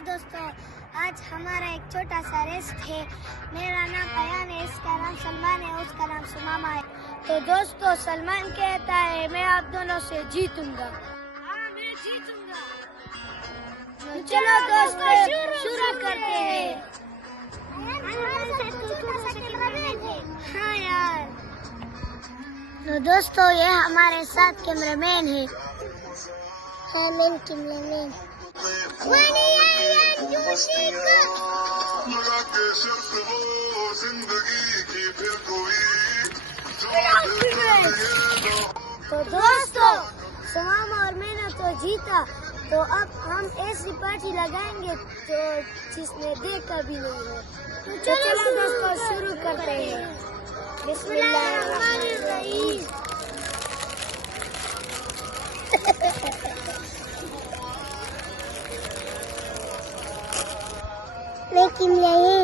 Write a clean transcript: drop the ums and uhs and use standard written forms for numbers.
दोस्तों, आज हमारा एक छोटा सा रेस है। मेरा नाम अयान है, इसका नाम सलमान है, उसका नाम सुमामा है। तो दोस्तों, सलमान कहता है मैं आप दोनों से जीतूंगा। हाँ, मैं जीतूंगा। तो चलो दोस्तों, शुरू करते हैं। हाँ यार। तो दोस्तों, ये हमारे साथ कैमरामैन है। हाँ, मैं कैमरामैन। तो दोस्तों, सुमामा और मैंने तो जीता, तो अब हम ऐसी पार्टी लगाएंगे तो जिसने देखा भी नहीं है। तो चलो दोस्तों, शुरू करते हैं। बिस्मिल्लाहिर्रहमानिर्रहीम। लेकिन यही